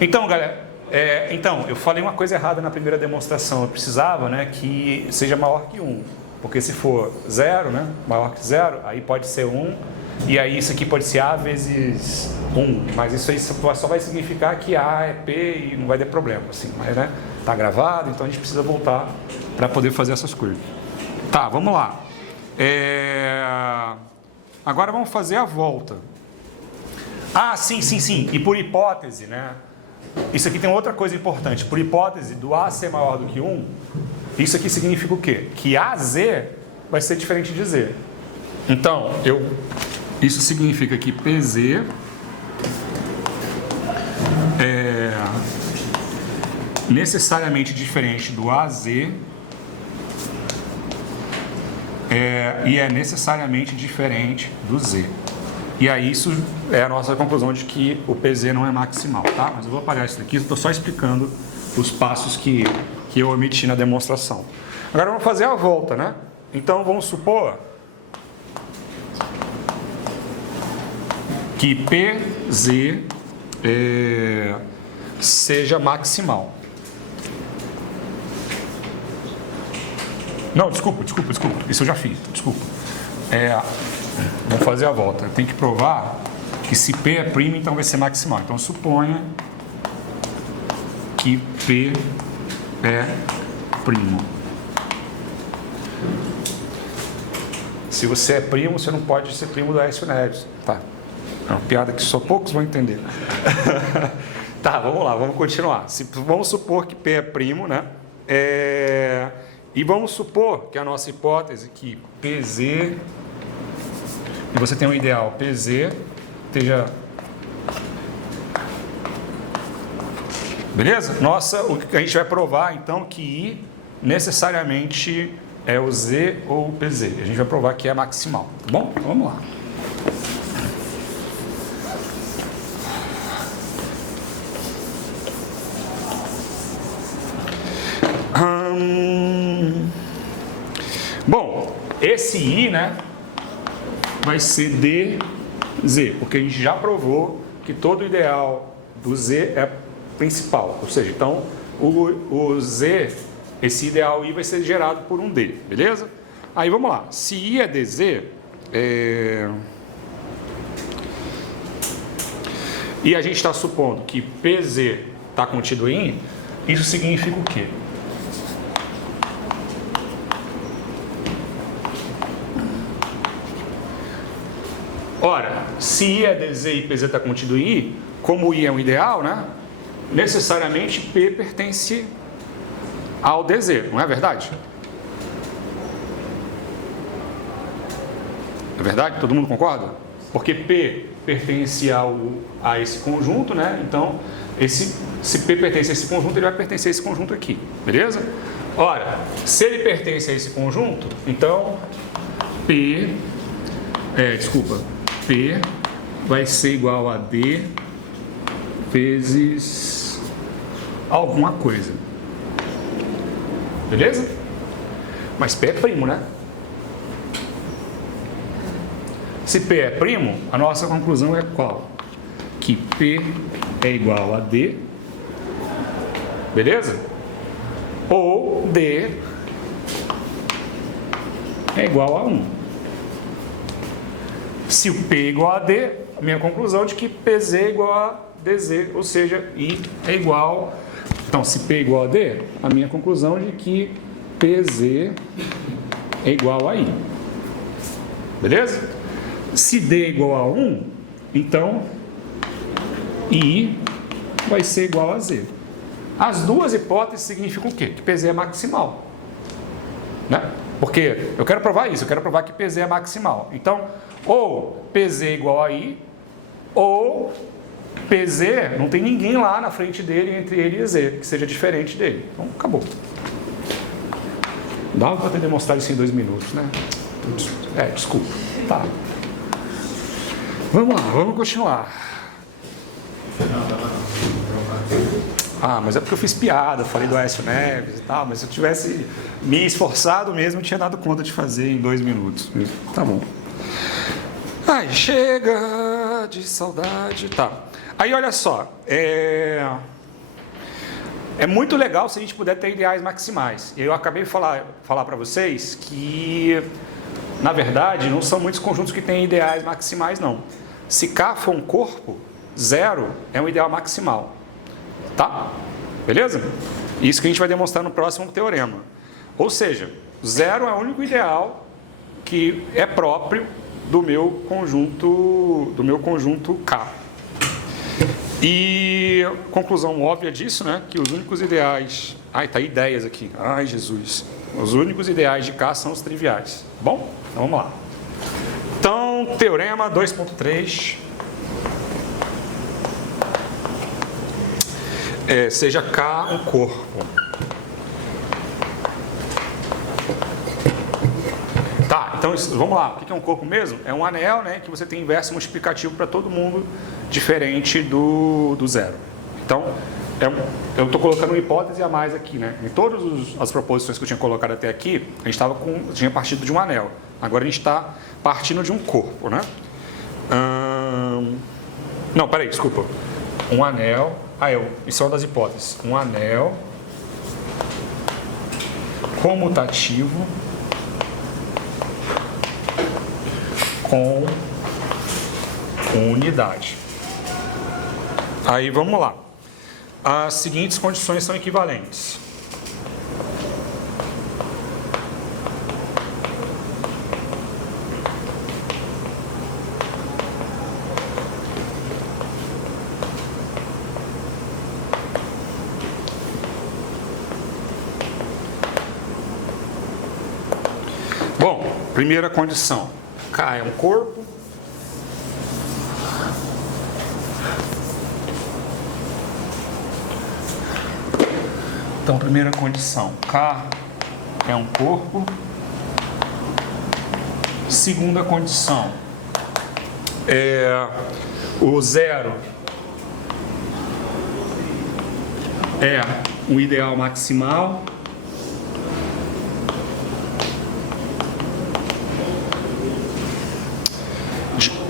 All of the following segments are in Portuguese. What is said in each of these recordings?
Então, galera, eu falei uma coisa errada na primeira demonstração. Eu precisava, né, que seja maior que 1. Porque se for 0, né, maior que 0, aí pode ser 1. E aí isso aqui pode ser A vezes 1. Mas isso aí só vai significar que A é P e não vai ter problema, assim. Mas, né, tá gravado, então a gente precisa voltar para poder fazer essas coisas. Tá, vamos lá. Agora vamos fazer a volta. Ah, sim. E por hipótese, né? Isso aqui tem outra coisa importante. Por hipótese do A ser maior do que 1, isso aqui significa o quê? Que AZ vai ser diferente de Z. Então, isso significa que PZ é necessariamente diferente do AZ e é necessariamente diferente do Z. E aí isso é a nossa conclusão de que o PZ não é maximal, tá? Mas eu vou apagar isso daqui, estou só explicando os passos que eu omiti na demonstração. Agora vamos fazer a volta, né? Então vamos supor que PZ seja maximal. Não, desculpa. Isso eu já fiz, desculpa. Vamos fazer a volta. Tem que provar que se P é primo, então vai ser maximal. Então suponha que P é primo. Se você é primo, você não pode ser primo do Aécio Neves. Tá. É uma piada que só poucos vão entender. Tá, vamos lá, vamos continuar. Vamos supor que P é primo, né? E vamos supor que a nossa hipótese que PZ, e você tem um ideal, PZ esteja... Beleza? O que a gente vai provar, então, que I necessariamente é o Z ou o PZ. A gente vai provar que é maximal, tá bom? Então, vamos lá. Bom, esse I, né, vai ser DZ, porque a gente já provou que todo ideal do Z é principal, ou seja, então o Z, esse ideal I vai ser gerado por um D, beleza? Aí vamos lá, se I é DZ, e a gente está supondo que PZ está contido em I, isso significa o quê? Ora, se I é DZ e PZ está contido em I, como I é um ideal, né? Necessariamente P pertence ao DZ, não é verdade? É verdade? Todo mundo concorda? Porque P pertence a esse conjunto, né? Então, se P pertence a esse conjunto, ele vai pertencer a esse conjunto aqui, beleza? Ora, se ele pertence a esse conjunto, então P vai ser igual a D vezes alguma coisa. Beleza? Mas P é primo, né? Se P é primo, a nossa conclusão é qual? Que P é igual a D, beleza? Ou D é igual a 1. Se o P é igual a D, a minha conclusão é de que PZ é igual a DZ, ou seja, I é igual... Então, se P é igual a D, a minha conclusão é de que PZ é igual a I. Beleza? Se D é igual a 1, então I vai ser igual a Z. As duas hipóteses significam o quê? Que PZ é maximal. Né? Porque eu quero provar isso, eu quero provar que PZ é maximal. Então, ou PZ é igual a I, ou PZ não tem ninguém lá na frente dele, entre ele e Z, que seja diferente dele. Então, acabou. Dá para ter demonstrado isso em 2 minutos, né? Desculpa. Tá. Vamos lá, vamos continuar. Ah, mas é porque eu fiz piada, falei do Aécio Neves e tal, mas se eu tivesse me esforçado mesmo, eu tinha dado conta de fazer em 2 minutos. Tá bom. Ai, chega de saudade. Tá. Aí olha só, é muito legal se a gente puder ter ideais maximais. Eu acabei de falar para vocês que, na verdade, não são muitos conjuntos que têm ideais maximais, não. Se K for um corpo, 0 é um ideal maximal. Tá? Beleza? Isso que a gente vai demonstrar no próximo teorema. Ou seja, 0 é o único ideal que é próprio do meu conjunto K. E conclusão óbvia disso, né? Que os únicos ideais... Ai, tá ideias aqui. Ai, Jesus. Os únicos ideais de K são os triviais. Bom, então vamos lá. Então, teorema 2.3. Seja K um corpo. Tá, então vamos lá. O que é um corpo mesmo? É um anel, né? Que você tem inverso multiplicativo para todo mundo, diferente do zero. Então, eu estou colocando uma hipótese a mais aqui, né? Em todas as proposições que eu tinha colocado até aqui, a gente tinha partido de um anel. Agora a gente está partindo de um corpo, né? Não, peraí, desculpa. Um anel... isso é uma das hipóteses. Um anel comutativo com unidade. Aí vamos lá. As seguintes condições são equivalentes. Bom, primeira condição. K é um corpo. Então, primeira condição, K é um corpo. Segunda condição, o zero é um ideal maximal.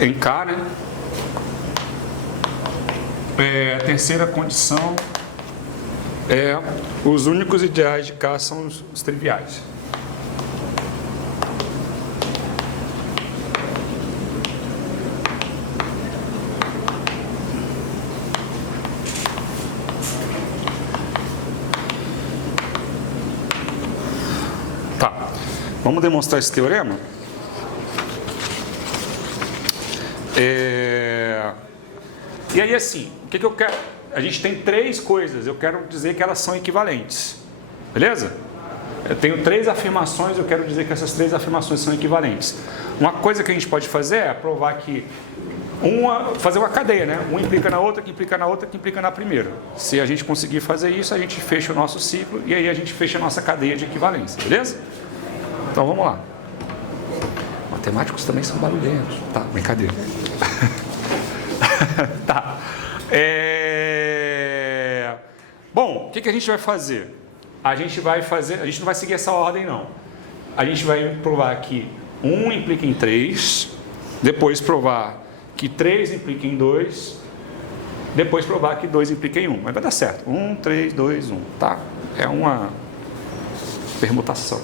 Em K, né? A terceira condição os únicos ideais de K são os triviais. Tá, vamos demonstrar esse teorema? E aí assim, o que eu quero? A gente tem três coisas, eu quero dizer que elas são equivalentes. Beleza? Eu tenho três afirmações, eu quero dizer que essas três afirmações são equivalentes. Uma coisa que a gente pode fazer é provar que fazer uma cadeia, né? Um implica na outra, que implica na outra, que implica na primeira. Se a gente conseguir fazer isso, a gente fecha o nosso ciclo e aí a gente fecha a nossa cadeia de equivalência, beleza? Então vamos lá. Matemáticos também são barulhentos. Tá, brincadeira. Tá. Bom, o que a gente vai fazer? A gente não vai seguir essa ordem, não. A gente vai provar que 1 implica em 3, depois provar que 3 implica em 2, depois provar que 2 implica em 1. Mas vai dar certo. 1, 3, 2, 1. Tá? É uma permutação.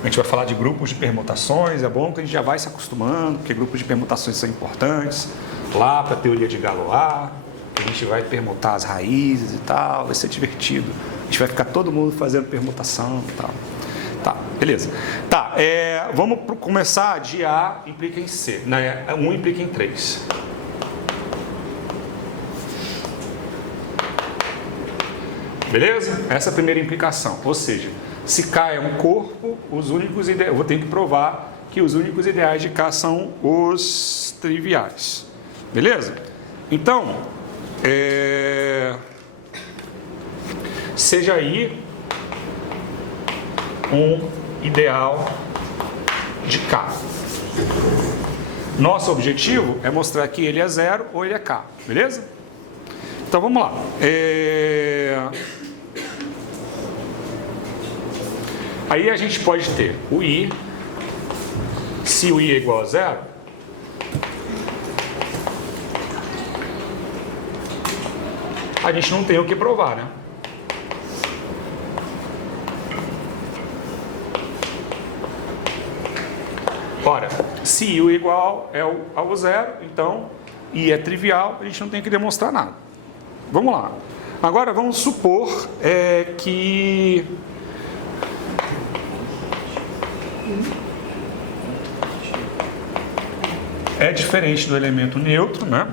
A gente vai falar de grupos de permutações. É bom que a gente já vai se acostumando, porque grupos de permutações são importantes. Lá para a teoria de Galois, a gente vai permutar as raízes e tal, vai ser divertido. A gente vai ficar todo mundo fazendo permutação e tal. Tá, beleza. Tá, vamos começar de A implica em C, né? 1 implica em 3. Beleza? Essa é a primeira implicação. Ou seja, se K é um corpo, eu vou ter que provar que os únicos ideais de K são os triviais. Beleza? Então, seja I um ideal de K. Nosso objetivo é mostrar que ele é 0 ou ele é K. Beleza? Então vamos lá. Aí a gente pode ter o I, se o I é igual a 0, a gente não tem o que provar, né? Ora, se I é igual ao zero, então I é trivial, a gente não tem que demonstrar nada. Vamos lá. Agora vamos supor que é diferente do elemento neutro, né?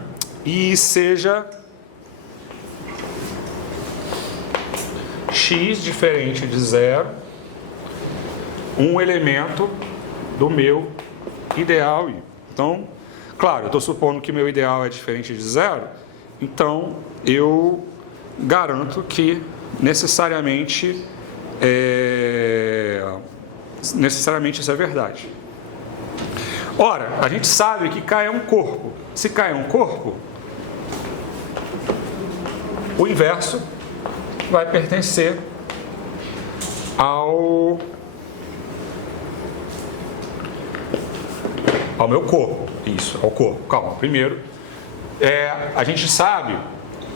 E seja x diferente de zero, um elemento do meu ideal. Então, claro, eu estou supondo que meu ideal é diferente de zero, então eu garanto que necessariamente isso é verdade. Ora, a gente sabe que K é um corpo. Se K é um corpo, o inverso vai pertencer ao meu corpo. Isso, ao corpo. Calma, primeiro, a gente sabe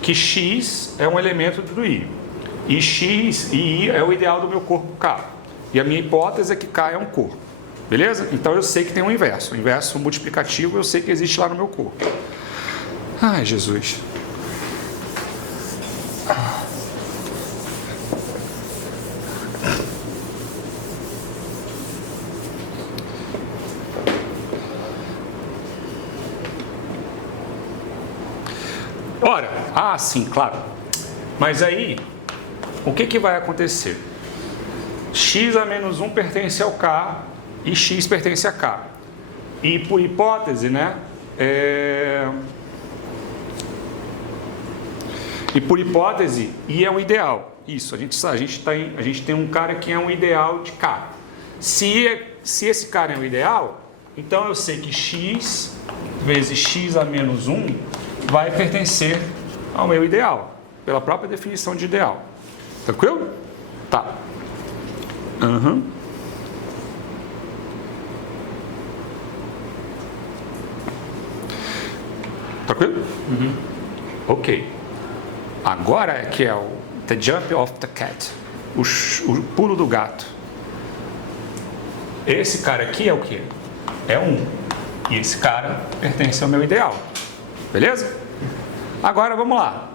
que x é um elemento do I. E x e I é o ideal do meu corpo K. E a minha hipótese é que K é um corpo. Beleza? Então eu sei que tem um inverso. O inverso multiplicativo eu sei que existe lá no meu corpo. Ai, Jesus. Ora, sim, claro. Mas aí, o que vai acontecer? X a menos 1 pertence ao K e X pertence a K. E por hipótese, né? E por hipótese, I é um ideal. Isso, a gente tem um cara que é um ideal de K. Se esse cara é um ideal, então eu sei que X vezes X a menos 1 vai pertencer ao meu ideal, pela própria definição de ideal. Tranquilo? Tá. Tranquilo? Ok. Agora é que é o the jump of the cat, o pulo do gato. Esse cara aqui é o quê? É 1. E esse cara pertence ao meu ideal. Beleza? Agora vamos lá.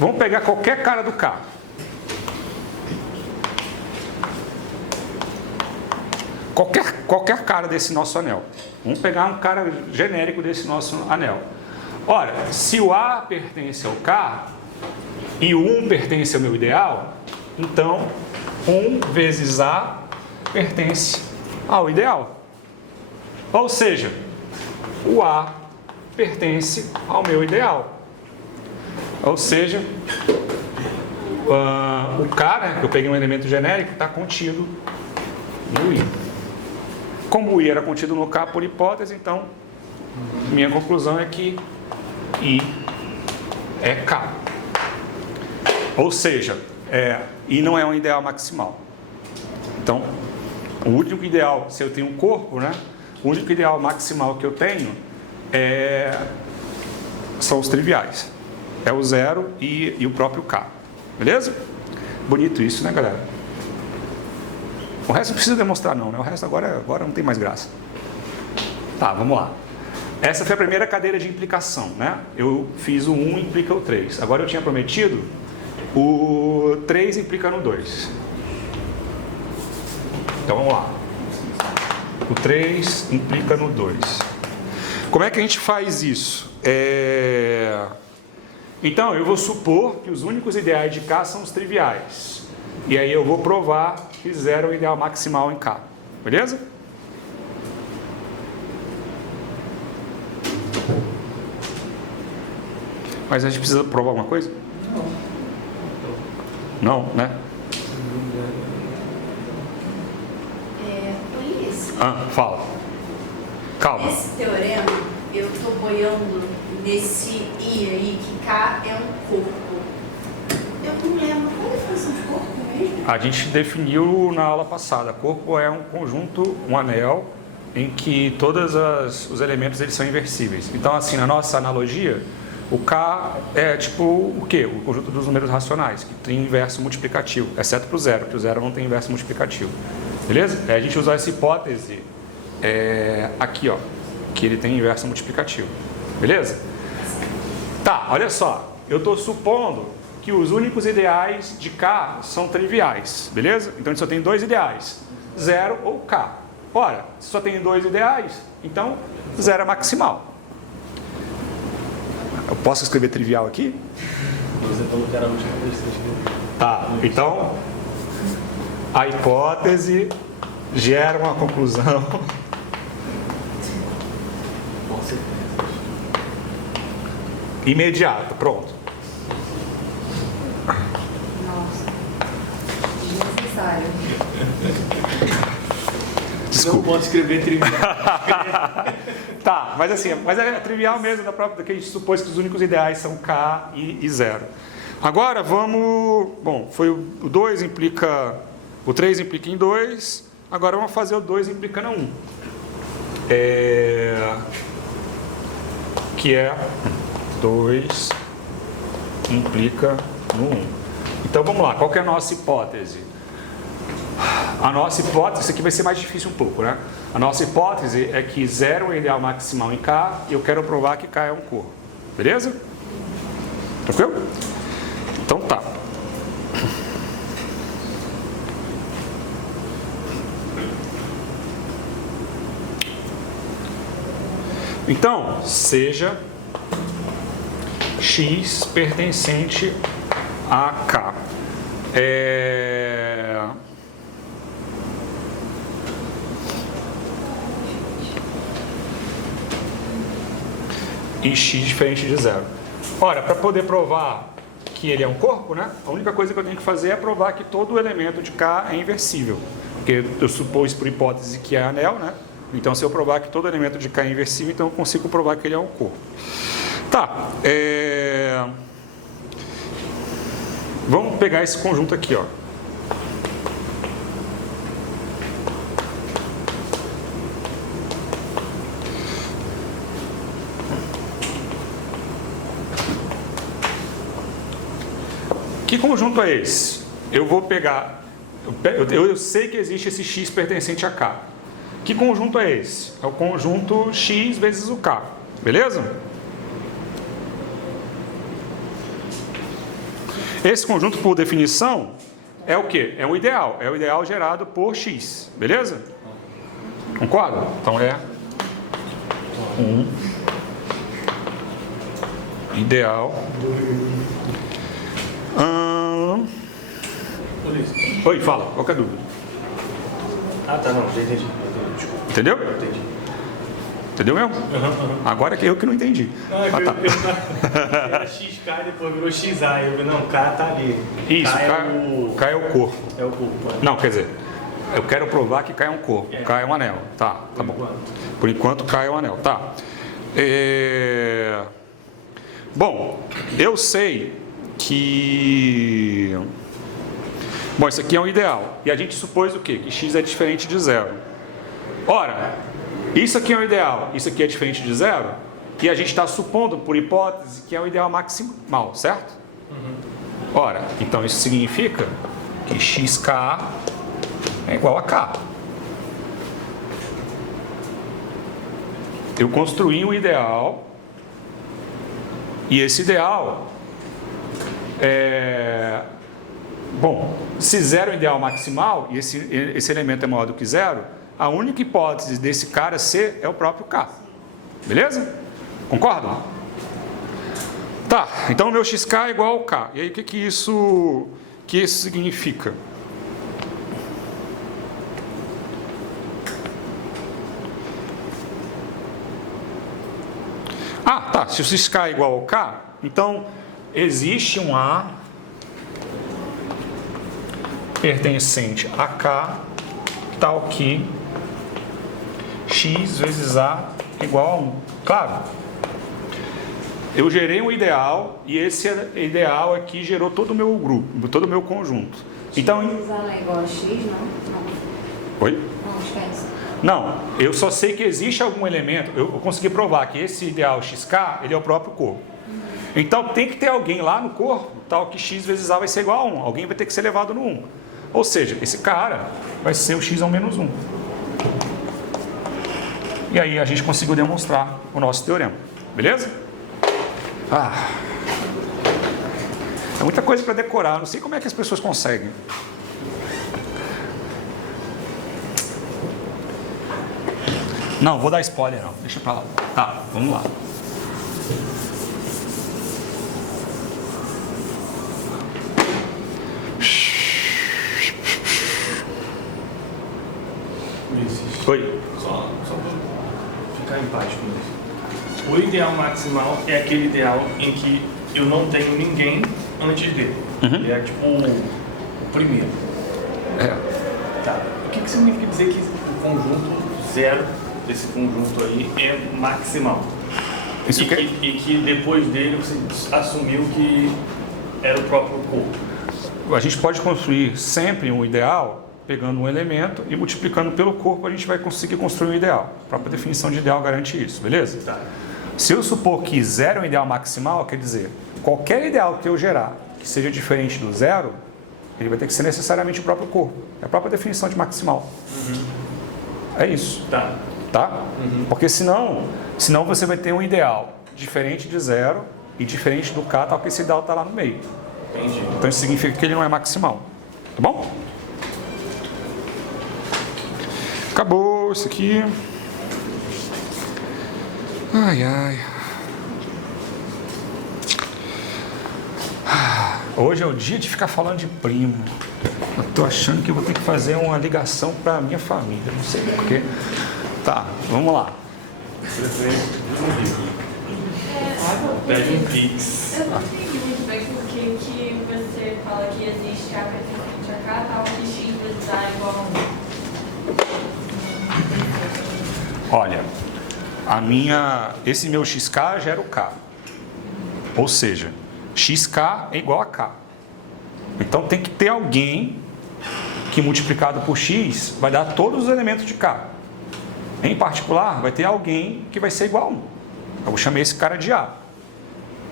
Vamos pegar qualquer cara do K. Qualquer cara desse nosso anel. Vamos pegar um cara genérico desse nosso anel. Ora, se o A pertence ao K e o 1 pertence ao meu ideal, então 1 vezes A pertence ao ideal. Ou seja, o A pertence ao meu ideal. Ou seja, o K, né, que eu peguei um elemento genérico, está contido no I. Como o I era contido no K por hipótese, então minha conclusão é que I é K. Ou seja, I não é um ideal maximal. Então, o único ideal, se eu tenho um corpo, né, o único ideal maximal que eu tenho são os triviais. É o zero e o próprio K. Beleza? Bonito isso, né, galera? O resto não precisa demonstrar não, né? O resto agora não tem mais graça. Tá, vamos lá. Essa foi a primeira cadeira de implicação, né? Eu fiz o 1 implica o 3. Agora eu tinha prometido o 3 implica no 2. Então vamos lá. O 3 implica no 2. Como é que a gente faz isso? Então, eu vou supor que os únicos ideais de K são os triviais. E aí eu vou provar que 0 é o ideal maximal em K. Beleza? Mas a gente precisa provar alguma coisa? Não, né? Luiz, Fala. Calma. esse teorema, eu estou boiando nesse I aí, que K é um corpo. Eu não lembro, qual é a definição de corpo mesmo? A gente definiu na aula passada. Corpo é um conjunto, um anel, em que todos os elementos eles são inversíveis. Então, assim, na nossa analogia, O K é tipo o quê? O conjunto dos números racionais, que tem inverso multiplicativo, exceto para o zero, porque o zero não tem inverso multiplicativo. Beleza? A gente usou essa hipótese aqui, ó, que ele tem inverso multiplicativo. Beleza? Tá, olha só. Eu estou supondo que os únicos ideais de K são triviais. Beleza? Então a gente só tem dois ideais, 0 ou K. Ora, se só tem dois ideais, então 0 é maximal. Eu posso escrever trivial aqui? Você falou que era a última vez que você escreveu. Tá, então a hipótese gera uma conclusão imediata. Pronto. Nossa. Desnecessário. Desculpa. Não pode escrever trivial. Tá, mas assim, mas é trivial mesmo, que a gente supôs que os únicos ideais são K e 0. Agora vamos. Bom, foi o 2 implica. O 3 implica em 2. Agora vamos fazer o 2 implicando 1. Que é 2 implica no 1. Então vamos lá, qual que é a nossa hipótese? A nossa hipótese, isso aqui vai ser mais difícil um pouco, né? A nossa hipótese é que 0 é o ideal maximal em K e eu quero provar que K é um corpo. Beleza? Tranquilo? Então tá. Então, seja X pertencente a K. E X diferente de 0. Ora, para poder provar que ele é um corpo, né? A única coisa que eu tenho que fazer é provar que todo elemento de K é inversível. Porque eu supus por hipótese que é anel, né? Então, se eu provar que todo elemento de K é inversível, então eu consigo provar que ele é um corpo. Tá. Vamos pegar esse conjunto aqui, ó. Que conjunto é esse? Eu vou pegar... Eu sei que existe esse X pertencente a K. Que conjunto é esse? É o conjunto X vezes o K. Beleza? Esse conjunto, por definição, é o quê? É o ideal. É o ideal gerado por X. Beleza? Concorda? Então é um ideal. Oi, fala. Qual que é a dúvida? Ah, tá, não. Já entendi. Desculpa. Entendeu? Entendi. Entendeu mesmo? Agora que eu que não entendi. Não, é que era XK e depois virou XA. Eu falei, não, K tá ali. Isso, K é o corpo. É o corpo. Não, quer dizer, eu quero provar que K é um corpo. K é um anel. Tá bom. Por enquanto, K é um anel. Tá. Bom, eu sei que... Bom, isso aqui é um ideal. E a gente supôs o quê? Que X é diferente de 0. Ora, isso aqui é um ideal, isso aqui é diferente de 0. E a gente está supondo, por hipótese, que é o ideal maximal, certo? Ora, então isso significa que XK é igual a K. Eu construí um ideal, e esse ideal bom, se 0 é o ideal maximal, e esse elemento é maior do que 0, a única hipótese desse cara ser é o próprio K. Beleza? Concordam? Tá, então o meu XK é igual ao K. E aí o que isso significa? Ah, tá. Se o XK é igual ao K, então existe um A pertencente a K, tal que X vezes A é igual a 1. Claro, eu gerei um ideal e esse ideal aqui gerou todo o meu grupo, todo o meu conjunto. Então, X é igual a X, não? Oi? Não, esquece. Não, eu só sei que existe algum elemento, eu consegui provar que esse ideal XK, ele é o próprio corpo. Então tem que ter alguém lá no corpo, tal que x vezes a vai ser igual a 1. Alguém vai ter que ser elevado no 1. Ou seja, esse cara vai ser o x ao menos 1. E aí a gente conseguiu demonstrar o nosso teorema. Beleza? É muita coisa para decorar. Não sei como é que as pessoas conseguem. Não, vou dar spoiler não. Deixa pra lá. Tá, vamos lá. Oi. Só para ficar em paz com isso. O ideal maximal é aquele ideal em que eu não tenho ninguém antes dele. Ele é tipo o primeiro. Tá. O que significa dizer que o conjunto zero desse conjunto aí é maximal? Isso e que depois dele você assumiu que era o próprio corpo. A gente pode construir sempre um ideal pegando um elemento e multiplicando pelo corpo, a gente vai conseguir construir um ideal. A própria definição de ideal garante isso, beleza? Tá. Se eu supor que zero é um ideal maximal, quer dizer, qualquer ideal que eu gerar que seja diferente do zero, ele vai ter que ser necessariamente o próprio corpo. É a própria definição de maximal. É isso. Tá? Porque senão você vai ter um ideal diferente de zero e diferente do k, tal que esse ideal está lá no meio. Entendi. Então isso significa que ele não é maximal. Tá bom? Acabou isso aqui. Hoje é o dia de ficar falando de primo. Eu tô achando que eu vou ter que fazer uma ligação para minha família, não sei porquê. Tá, vamos lá. Pede um pix. Eu não entendi muito bem por que você fala que existe k pertencente a k, tal que x vezes a é igual a 1. Olha, esse meu xk gera o k. Ou seja, xk é igual a k. Então tem que ter alguém que multiplicado por x vai dar todos os elementos de k. Em particular, vai ter alguém que vai ser igual a 1. Eu vou chamar esse cara de a.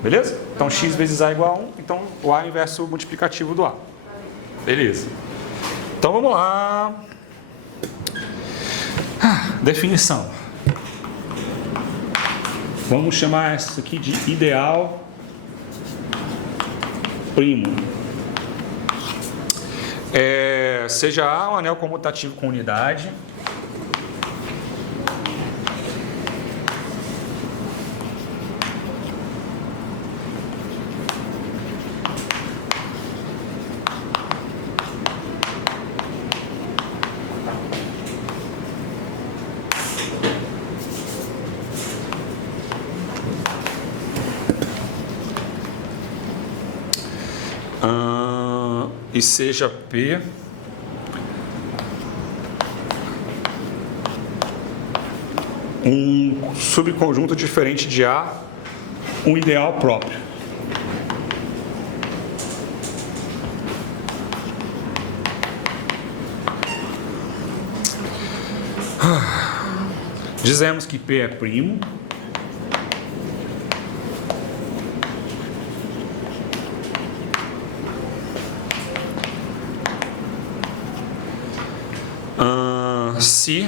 Beleza? Então x vezes a é igual a 1. Então o a é o inverso multiplicativo do a. Beleza. Então vamos lá. Definição. Vamos chamar isso aqui de ideal primo. Seja A um anel comutativo com unidade. E seja P um subconjunto diferente de A, um ideal próprio. Dizemos que P é primo. Se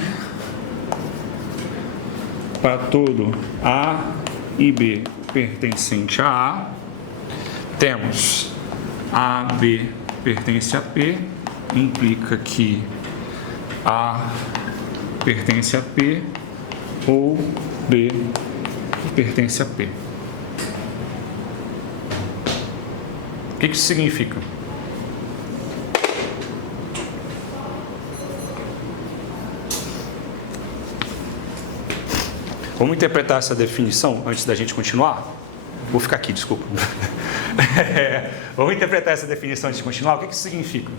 para todo A e B pertencente a A, temos A, B pertence a P, implica que A pertence a P ou B pertence a P. O que isso significa? Vamos interpretar essa definição antes da gente continuar? Vou ficar aqui, desculpa. Vamos interpretar essa definição antes de continuar? O que isso significa?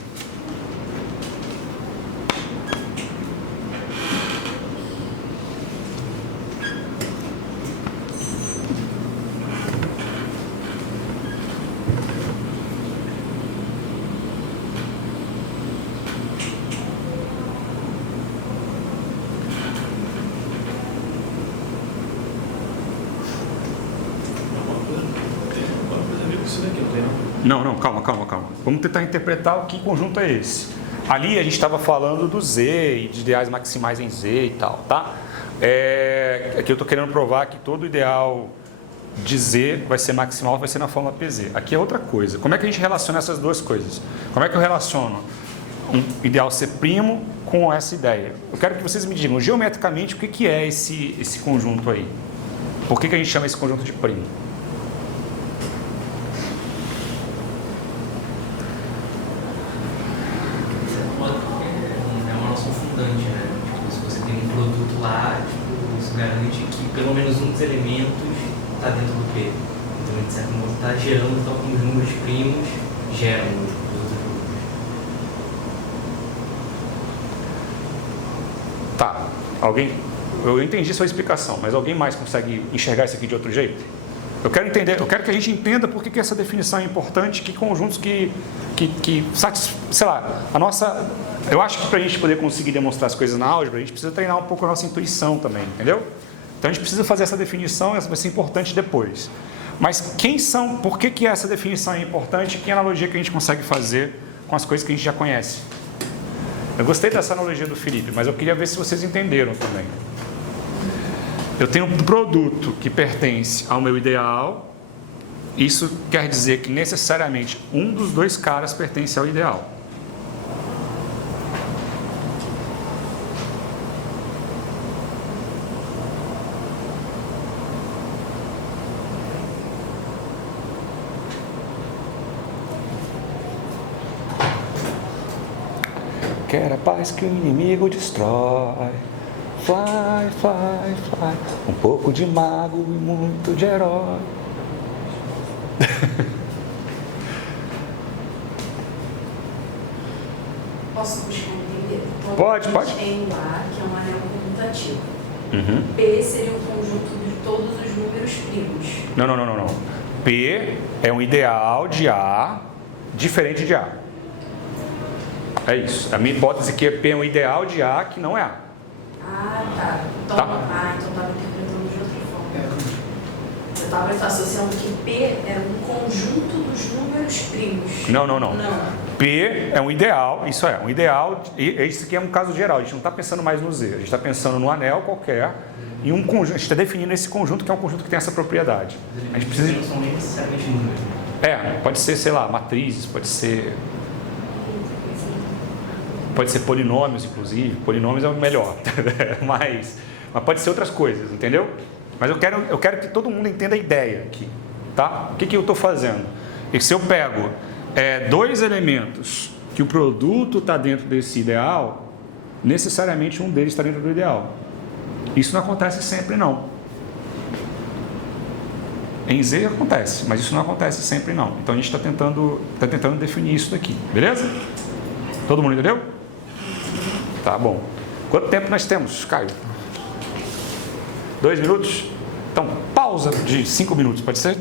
Não, calma. Vamos tentar interpretar o que conjunto é esse. Ali a gente estava falando do Z e de ideais maximais em Z e tal, tá? Aqui eu estou querendo provar que todo ideal de Z vai ser maximal, vai ser na fórmula PZ. Aqui é outra coisa. Como é que a gente relaciona essas duas coisas? Como é que eu relaciono um ideal C' com essa ideia? Eu quero que vocês me digam geometricamente o que é esse conjunto aí. Por que a gente chama esse conjunto de primo? É uma noção fundante, né? Tipo, se você tem um produto lá, tipo, isso garante que pelo menos um dos elementos está dentro do P. Então, de certo modo, está gerando, tal como os números primos geram os outros números. Tá. Eu entendi sua explicação, mas alguém mais consegue enxergar isso aqui de outro jeito? Eu quero que a gente entenda por que essa definição é importante, que conjuntos que sei lá, eu acho que para a gente poder conseguir demonstrar as coisas na álgebra, a gente precisa treinar um pouco a nossa intuição também, entendeu? Então a gente precisa fazer essa definição, essa vai ser importante depois. Mas por que essa definição é importante? Que analogia que a gente consegue fazer com as coisas que a gente já conhece? Eu gostei dessa analogia do Felipe, mas eu queria ver se vocês entenderam também. Eu tenho um produto que pertence ao meu ideal. Isso quer dizer que necessariamente um dos dois caras pertence ao ideal. Quer a paz que o inimigo destrói. Fly, fly, fly. Um pouco de mago e muito de herói. Posso buscar entender? Então, Pode. A gente tem o A, que é um anel comutativo. Uhum. P seria um conjunto de todos os números primos. Não. P é um ideal de A diferente de A. É isso. A minha hipótese aqui é P é um ideal de A que não é A. Ah, tá. Então, Tá. então eu estava interpretando de outra forma. Eu estava associando que P era um conjunto dos números primos. Não. P é um ideal, isso é, um ideal, e isso aqui é um caso geral, a gente não está pensando mais no Z, a gente está pensando no anel qualquer, e um conjunto, a gente está definindo esse conjunto que é um conjunto que tem essa propriedade. A gente precisa Não são nem necessariamente números. pode ser, sei lá, matrizes, pode ser polinômios, inclusive. Polinômios é o melhor, mas pode ser outras coisas, entendeu? Mas eu quero que todo mundo entenda a ideia aqui, tá? O que eu estou fazendo? E se eu pego dois elementos que o produto está dentro desse ideal, necessariamente um deles está dentro do ideal. Isso não acontece sempre, não. Em Z acontece, mas isso não acontece sempre, não. Então a gente está tentando definir isso daqui, beleza? Todo mundo entendeu? Tá bom. Quanto tempo nós temos, Caio? 2 minutos? Então, pausa de 5 minutos, pode ser?